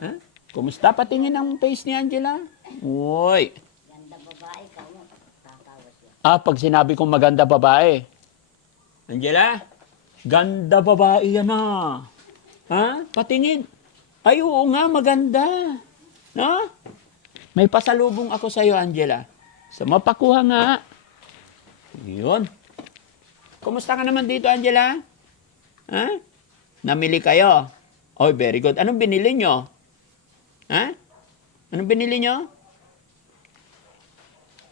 Ha? Kumusta? Patingin ang face ni Angela. Uy. Ganda babae ka mo. Tatawa siya. Pag sinabi kong maganda babae. Angela, ganda babae yan Ha? Patingin. Ay, oo nga, maganda. No? May pasalubong ako sa'yo, Angela. So, mapakuha nga. Yun. Kumusta ka naman dito, Angela? Ha? Namili kayo? Oh, very good. Anong binili nyo? Ha? Anong binili nyo?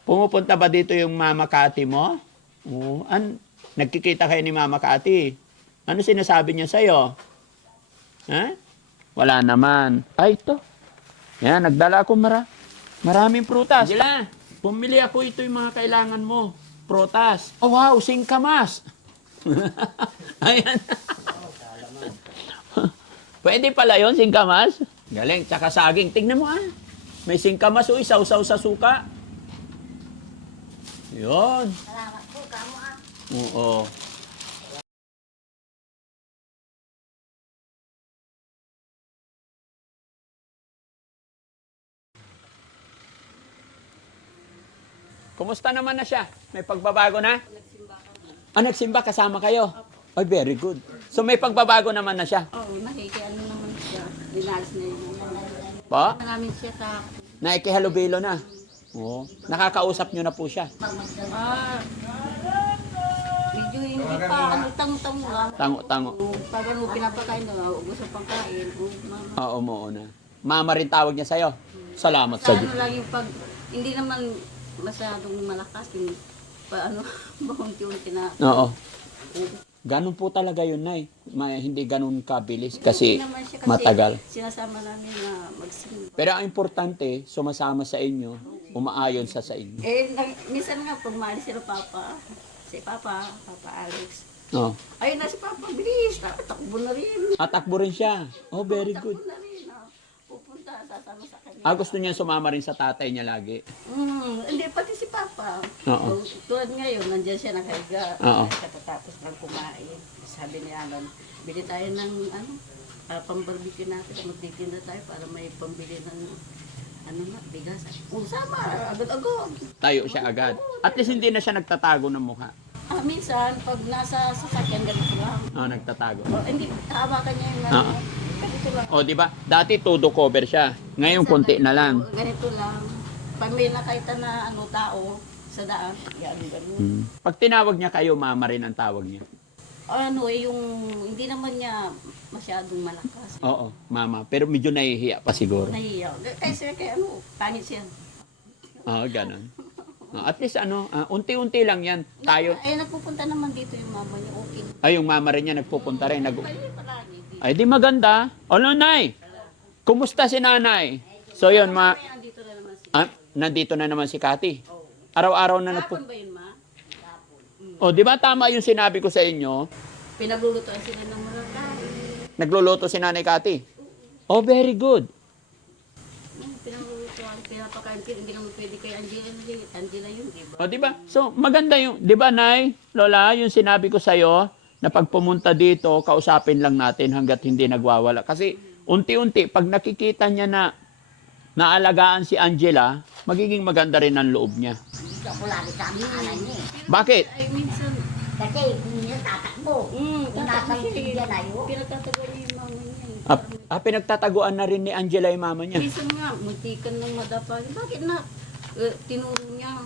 Pumupunta ba dito yung Mama Kati mo? Oo. Nagkikita kayo ni Mama Kati. Ano sinasabi niya sa'yo? Ha? Wala naman. Ay, ito. Yan, nagdala ako maraming prutas. Angela, pumili ako ito yung mga kailangan mo. Prutas. Oh, wow, singkamas. Ayan. Pwede pala yun, singkamas. Galing, tsaka saging. Tingnan mo May singkamas o isaw-saw sa suka. Yun. Salamat po, kamo Oo. Kumusta naman na siya? May pagbabago na? Nagsimba kasama kayo? Ay, very good. So may pagbabago naman na siya? Oo, nakikiano naman siya. Dinalis na yun. Pa? Namin siya sa... Naikihalubilo na? Oo. Nakakausap nyo na po siya? Medyo hindi pa, tango-tango lang. Tango-tango. Pag pinapakain na, ubos ang pangkain. Oo, na. Mama rin tawag niya sa'yo? Salamat sa Diyos. Lang yung pag, hindi naman masyadong malakas. Yung, unti-unti na. Oo. Ganun po talaga yun, Nay. Hindi ganun kabilis kasi Hindi naman siya matagal. Sinasama namin na magsimba. Pero ang importante, sumasama sa inyo, umaayon sa inyo. Minsan nga, pag maalis sila Papa Alex. Oo. Ayun na si Papa, bilis, takbo na rin. Takbo rin siya. Oh, very good. Takbo na rin. Pupunta, sasama sa kanya. Gusto niya sumama rin sa tatay niya lagi. Hindi, pati si Papa. Oo. Tulad ngayon, nandiyan siya nakahiga. Oo. Katatapos lang kumain. Sabi ni Alan, bili tayo ng pambarbecue natin. Magtitinda tayo para may pambili ng bigas. Sama, agad-agad. Tayo siya agad. At least hindi na siya nagtatago ng mukha. Minsan, pag nasa sasakyan, ganito lang. Nagtatago. Hindi, hawakan niya yung Oo. ganito lang. Di ba? Dati todo cover siya. Ngayon konti na lang. Ganito lang. Pag may nakita na tao sa daan, ganun. Pag tinawag niya kayo, Mama rin ang tawag niya. Yung hindi naman niya masyadong malakas. Oo, Mama. Pero medyo nahihiya pa siguro. Nahiya. Kasi pangit siya. Ganun. At least unti-unti lang yan. Tayo. Nagpupunta naman dito yung mama niya. Okay. Yung mama rin niya nagpupunta rin. Palagi. Di maganda. Nay. Kumusta si nanay? So yun, Nandito na naman si... nandito na naman si Kati. Araw-araw na Hapon ba yun, ma? Di ba tama yung sinabi ko sa inyo? Pinaglulutuan sila ng Murakay. Nagluluto si Nanay Kati. Oh, very good. Pinaglulutuan, pinapakain. Hindi naman pwede kay Angela yun, di ba? Di ba? So, maganda yung, di ba, Nay, Lola, yung sinabi ko sa'yo, na pag pumunta dito, kausapin lang natin hanggat hindi nagwawala. Kasi, unti-unti, pag nakikita niya na naalagaan si Angela, magiging maganda rin ang loob niya. Dito ako lagi sa amin, anay niya. Bakit? Ay, minsan... Kasi kung niya tatakbo. Kung nasa siya na yun. Pinagtatagal niya yung mama niya. Pinagtataguan na rin ni Angela yung mama niya. Minsan nga, muntikan ng madapa. Bakit na? Tinuro niya.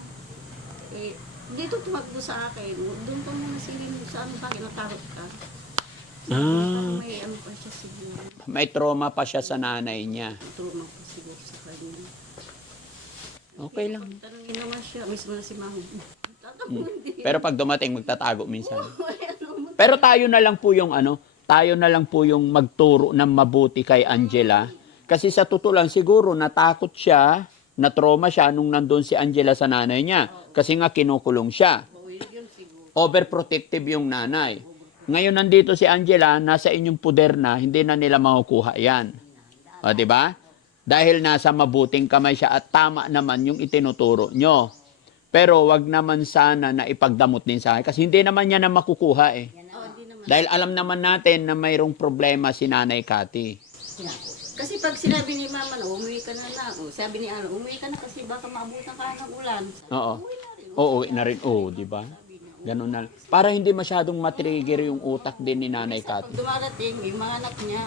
Dito tumakbo sa akin. Doon ka muna silin sa bakit natakot ka? May pa siya siguro. May trauma pa siya sa nanay niya. Trauma pa siguro sa kanya. Okay lang. Tanungin naman siya. Mismo na si mama. Pero pag dumating, magtatago minsan. Pero tayo na lang po yung magturo ng mabuti kay Angela. Kasi sa totoo lang, siguro natakot siya, na-trauma siya nung nandun si Angela sa nanay niya. Kasi nga kinukulong siya. Overprotective yung nanay. Ngayon nandito si Angela, nasa inyong puder na, hindi na nila makukuha yan. Di ba? Dahil nasa mabuting kamay siya at tama naman yung itinuturo nyo. Pero wag naman sana na ipagdamot din sa akin kasi hindi naman niya na makukuha eh. Dahil alam naman natin na mayroong problema si Nanay Kati. Kasi pag sinabi ni mama na umuwi ka na na, o sabi ni ano, umuwi ka na kasi baka maabutan ka ng ulan. Sabi, Oo. umuwi na rin. Oo, uwi na rin. Oo, di ba? Sabi niya, Ganun na. Para hindi masyadong matrigger yung utak din ni Nanay Minsan, Cathy. pag dumarating, yung mga anak niya,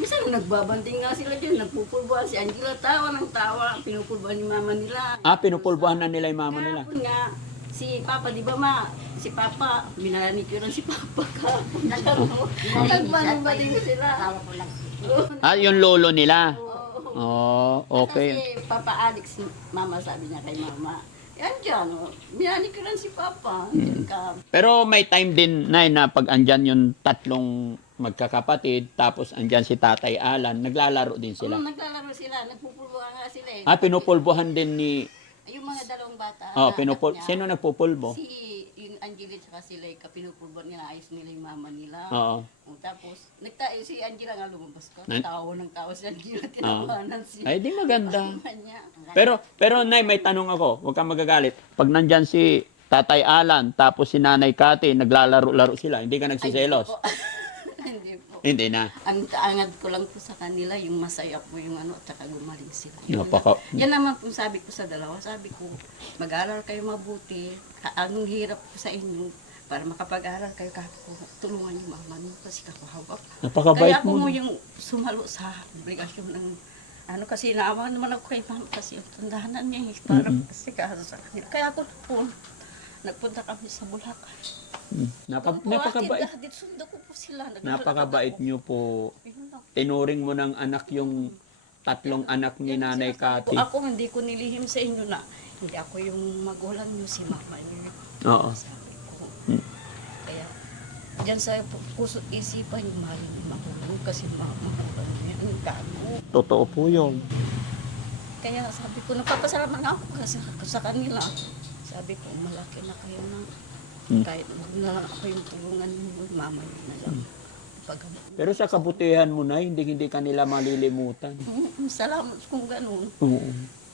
minsan nagbabanding nga sila dyan, nagpupulbuhan. Si Angela tawa ng tawa, pinupulbuhan ni mama nila. Ah, pinupulbuhan na nila yung mama nila. Kahapon nga, si Papa, di ba si Papa, minanikuran si Papa kahapon. Nagbanong-banding sila. Tawa ko lang. Ah, yung lolo nila. Oo. Oh, okay. Kasi Papa Alex, mama sabi niya kay mama, yan dyan, minanikuran si Papa. Diyan ka. Pero may time din, Nay, na pag andyan yung tatlong magkakapatid, tapos andyan si Tatay Alan, naglalaro din sila. Naglalaro sila, nagpupulbuhan nga sila eh. Ah, pinupulbuhan din ni... Yung mga dalawang bata. Oh, na pinupul... anak niya, Sino nagpupulbo? Si yung Angeline at si Laika, pinupulbuhan nila, ayos nila yung mama nila. Oo. Tapos, si Angela nga lumabas ko. Nay? Tawa ng tawa si Angela, tinawanan si Ay, di maganda. mama niya. Pero Nay, may tanong ako. Huwag kang magagalit. Pag nandyan si Tatay Alan, tapos si Nanay Cathy, naglalaro-laro sila, hindi ka nagsiselos? Hindi po. Hindi na. Ang taangad ko lang po sa kanila, yung masaya po yung ano, at saka gumaling sila. Yan Naman po sabi ko sa dalawa, sabi ko, mag-aral kayo mabuti, anong hirap po sa inyo, para makapag-aral kayo, tulungan yung mama niyo kasi kakahawak. Napakabait Kaya ako mo. mo yung sumalo sa obligasyon ng ano kasi naawa naman ako kay mama kasi yung tandahanan niya para kasi sa kanila. Kaya ako po, nagpunta kami sa Bulacan. Napakabait. Dito sundo ko po sila. Napakabait niyo po. Yun lang. Tinuring mo ng anak yung tatlong anak ni Nanay Cathy. Ako hindi ko nilihim sa inyo na hindi ako yung magulang niyo, si mama niyo. Oo. Sabi ko. Kaya, dyan sa puso isipan yung mahalin yung magulang kasi mama ko yung gago. Totoo po yun. Kaya sabi ko, nagpapasalamat ako sa kanila. Sabi ko, malaki na kayo na. Kahit na ako yung tulungan niyo, mama niyo na lang. Pero sa kabutihan mo na, hindi kanila malilimutan. Salamat kung ganun. Oo.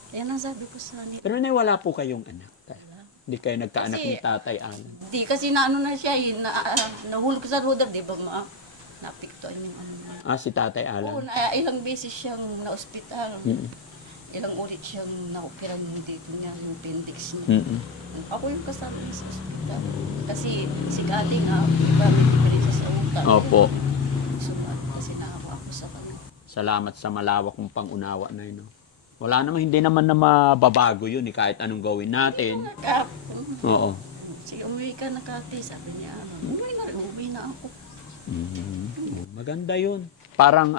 Kaya nasabi ko sa kanila. Pero Nay, wala po kayong anak. Hindi kayo nagkaanak Kasi- ni Tatay Alan. Di kasi naano na siya, nahulog sa rudar, di ba napiktuan yung ano niya. Ah, si Tatay Oo, Alan. ilang beses siyang na-ospital. Mm-mm. Ilang ulit siyang na-operan yung dito niya, yung appendix niya. Mm-mm. Ako yung kasama niya sa ospital. Kasi si Kati nga, di ba, may diferensya sa utak. Opo. So, kasi naawa ako sa kanya. Salamat sa malawak mong pangunawa na yun. No? Wala naman, hindi naman na mababago yun eh, kahit anong gawin natin. Oo. Sige, umuwi ka na, Kati. Sabi niya, umuwi na rin, umuwi na ako. Maganda yun. Parang,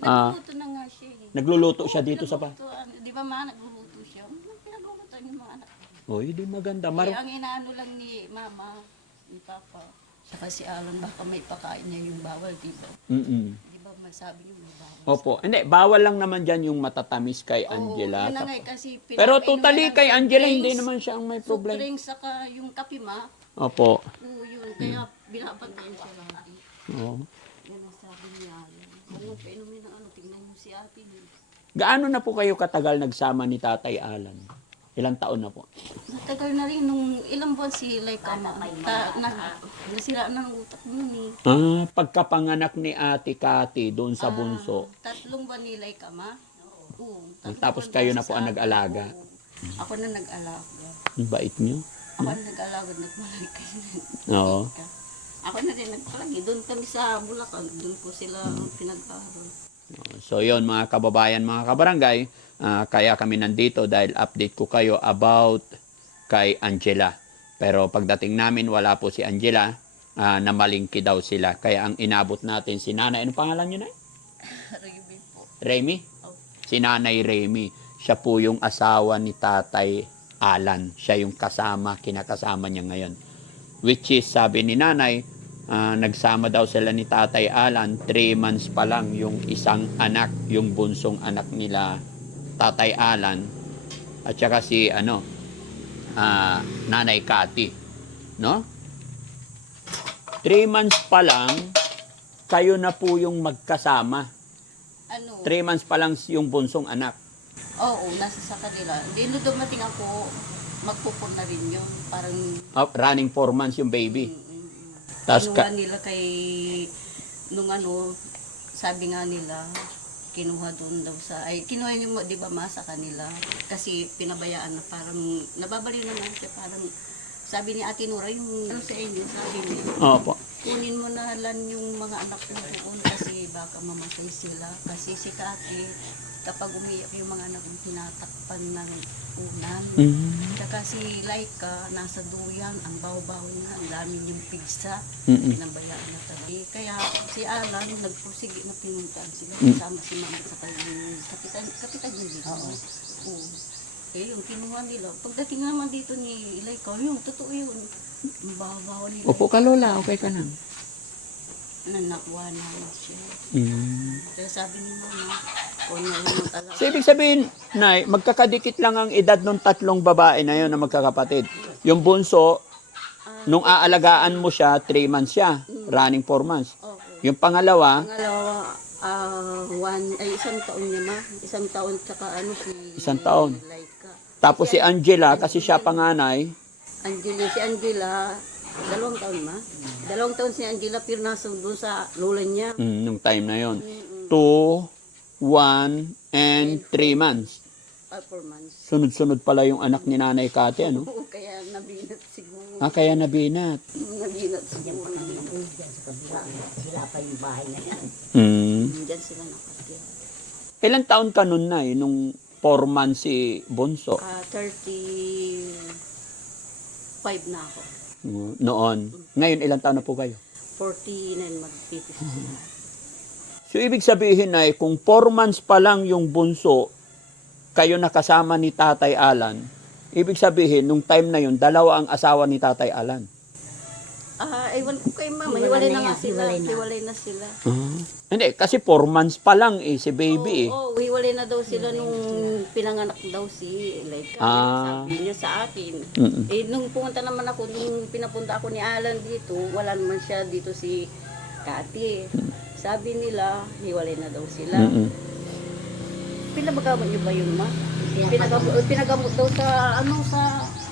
Nagluluto na nga siya eh. nagluluto siya dito sa Nagluluto, di ba nagluluto siya? Pinaglulutan yung mga anak. Oh, hindi maganda. Kaya ang inaano lang ni mama, ni papa, saka si Alan, baka may pakain niya yung bawal, di ba? Di ba masabi niyo may bawal? Opo. Hindi, bawal lang naman dyan yung matatamis kay Angela. Oo, yun na nga eh, kasi Pero pinapainom totally niya ng kay soft Angela, drinks, hindi naman siya ang may soft problema. drinks, saka yung kapima, Opo. yun. Kaya binabantayan siya lagi. Oo. Yan ang sabi niya. Ano, painumin ng ano, tingnan niyo si ate niyo. Gaano na po kayo katagal nagsama ni Tatay Alan? Ilang taon na po? Matagal na rin, nung ilang buwan si Laika nasira na ng utak niya eh. Ah, pagkapanganak ni Ate Cathy doon sa bunso. 3 buwan ni Laika ma? Oo. Tapos 3 kayo buwan na po sa ang akin. nag-alaga. Oo. Ako na nag-alaga. Ang bait niyo. Ako na nag-alaga, nagmalay kayo. Oo. Ako na rin nagpalagi. Doon kami sa Bulacan. Doon ko sila pinag-aaral. So yon mga kababayan, mga kabarangay, kaya kami nandito dahil update ko kayo about kay Angela. Pero pagdating namin, wala po si Angela, namalingki daw sila. Kaya ang inabot natin si Nanay, anong pangalan niyo na? Remy po. Remy? Oh. Si Nanay Remy. Siya po yung asawa ni Tatay Alan. Siya yung kinakasama niya ngayon. Which is, sabi ni Nanay, nagsama daw sila ni Tatay Alan, 3 months pa lang yung isang anak, yung bunsong anak nila, Tatay Alan, at saka si, Nanay Cathy. No? 3 months pa lang, kayo na po yung magkasama. Ano? 3 months pa lang yung bunsong anak. Oo, nasa sa kanila. Hindi nung dumating ako, magpupunta rin yun. Parang Running 4 months yung baby. Tapos kinuha nila kay, nung ano, sabi nga nila, kinuha doon daw kinuha niyo mo, di ba ma, sa kanila. Kasi pinabayaan na parang, nababali naman siya, parang, sabi ni Ate Nora, yung ano sa inyo, sabi niya, Opo. kunin mo na lang yung mga anak mo doon kasi baka mamatay sila. Kasi si Kati, kapag umiyak yung mga anak mo, tinatakpan ng unan. Tsaka si Laika, nasa duyan, ang baho-baho niya, ang dami niyang pigsa, pinabayaan na talaga. Kaya si Alan, nagpursige na pinuntaan sila, kasama si Mama sa kanyang kapitan niya dito. Oo. Eh, yung kinuha nila. Pagdating naman dito ni Laika, yung totoo yun. Ang baho-baho nila. Upo ka, Lola. Okay ka lang. Nanakuha namin siya. Kaya sabi ni Mama, kung ano yung talaga. So, ibig sabihin, Nay, magkakadikit lang ang edad ng tatlong babae na yun na magkakapatid. Yung bunso, nung aalagaan mo siya, 3 months siya. Running 4 months. Okay. Yung pangalawa, Pangalawa, isang taon niya ma. Isang taon tsaka ano si Isang taon. Laika. tapos si Angela, kasi siya panganay, Si Angela, 2 taon ma. 2 taon si Angela, pero nasa doon sa lola niya. nung time na yon 2, 1, and 3 months. 4 months. Sunod-sunod pala yung anak ni Nanay Kati, ano? Oo, kaya nabinat siguro. Kaya nabinat. Nabinat siguro. Diyan sa kabila. Sila pa yung bahay na yan. Diyan sila nakatira. Ilang taon ka nun, Nay, nung 4 months si Bonso? 35 na ako. Noon. Ngayon, ilang taon na po kayo? 49 mag-50. So, ibig sabihin ay, kung 4 months pa lang yung bunso, kayo nakasama ni Tatay Alan, ibig sabihin, nung time na yun, 2 ang asawa ni Tatay Alan. Ewan ko kay Mama, Hiwalay hiwalay na na nga yan, sila. hiwalay na. Hiwalay na sila. Hindi, kasi 4 months pa lang si baby Oo, hiwalay na daw sila nung pinanganak daw si Laika. Sabi niya sa akin. Nung pumunta naman ako, nung pinapunta ako ni Alan dito, wala naman siya dito si Kati. Sabi nila, hiwalay na daw sila. Pinabagamot niyo ba yun, Ma? Pinagamot daw sa,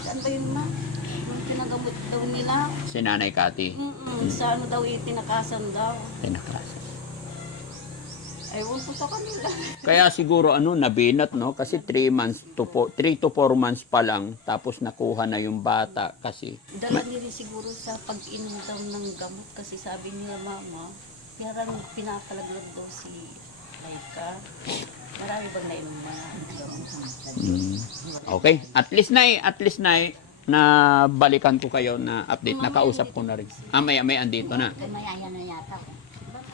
saan ba yun, Ma? Yung pinagamot daw nila. Si Nanay Kati. Sa ano daw yung tinakasan daw. Tinakasan. Ewan ko sa kanila. Kaya siguro nabinat, no? Kasi 3 to 4 months pa lang, tapos nakuha na yung bata kasi. Dala niya rin siguro sa pag-inom daw ng gamot kasi sabi nila Mama, parang pinapalaglag daw si Laika. Marami bang nainom na gamot? Okay. At least na na balikan ko kayo na update. Nakausap ko na rin. May andito na. May ayan na yata.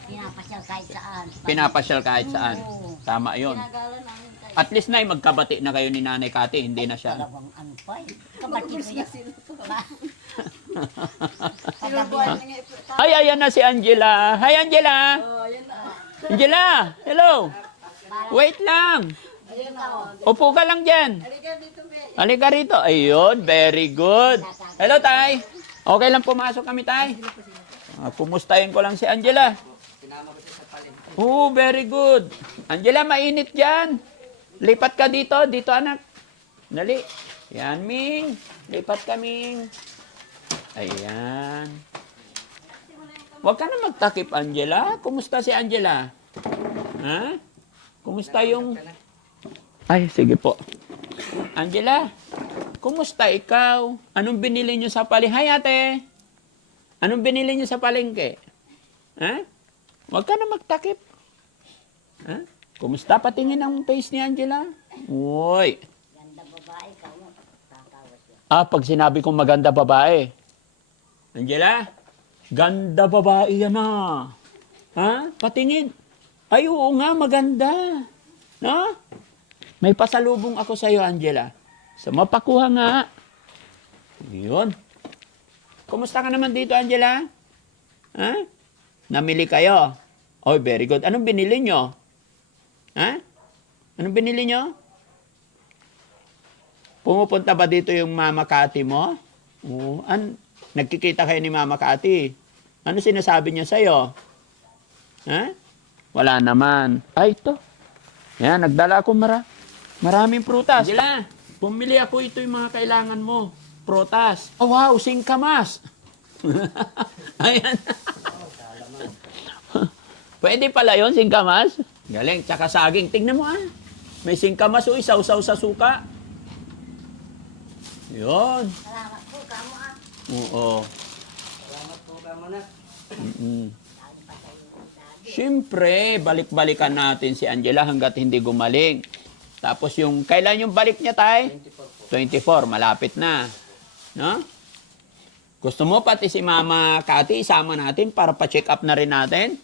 Pinapasyal kahit saan. Pinapasyal kahit saan. Tama yon. Pinagala namin kayo. At least na magkabati na kayo ni Nanay Kati. Hindi na siya. Dalawang ano pa eh. Kapatid ko yan. Sinubuan na nga ito. Ay, ayan na si Angela. Hi, Angela! Ayan na. Angela! Hello! Wait lang! Ayan na. Upo ka lang dyan. Halika dito, Be. Halika rito. Ayun, very good. Hello, Tay. Okay lang pumasok kami, Tay. Kumustahin ko lang si Angela. Oh, very good. Angela, mainit dyan. Lipat ka dito. Dito, anak. Dali. Yan, Ming. Lipat ka, Ming. Ayan. Huwag ka na magtakip, Angela. Kumusta si Angela? Ha? Kumusta yung... Ay, sige po. Angela, kumusta ikaw? Anong binili niyo sa palengke? Hi, ate. Anong binili niyo sa palengke? Ha? Huwag ka na magtakip. Ha? Kumusta? Patingin ang face ni Angela. Uy. Ganda babae ka mo. Tatawas yan. Pag sinabi kong maganda babae. Angela, ganda babae yan na. Ha? Patingin. Ay, oo nga, maganda. No? May pasalubong ako sa'yo, Angela. So, mapakuha nga. Yun. Kumusta ka naman dito, Angela? Ha? Namili kayo? Oh, very good. Anong binili nyo? Ha? Anong binili nyo? Pumupunta ba dito yung Mama Kati mo? Oo. Nagkikita kayo ni Mama Kati. Ano sinasabi niya sa'yo? Ha? Wala naman. Ay, ito. Yan, nagdala ako maraming prutas. Angela, bumili ako ito yung mga kailangan mo. Prutas. Oh, wow, singkamas. Ayan. Pwede pala yun, singkamas? Galing. Tsaka saging. Tingnan mo may singkamas o isaw-saw sa suka. Yun. Salamat po, kamo Oo. Salamat po kamo na. Mm-mm. Siyempre, balik-balikan natin si Angela hanggat hindi gumaling. Tapos kailan yung balik niya, tay? 24, malapit na. No? Gusto mo pati si Mama Cathy isama natin para pa-check up na rin natin?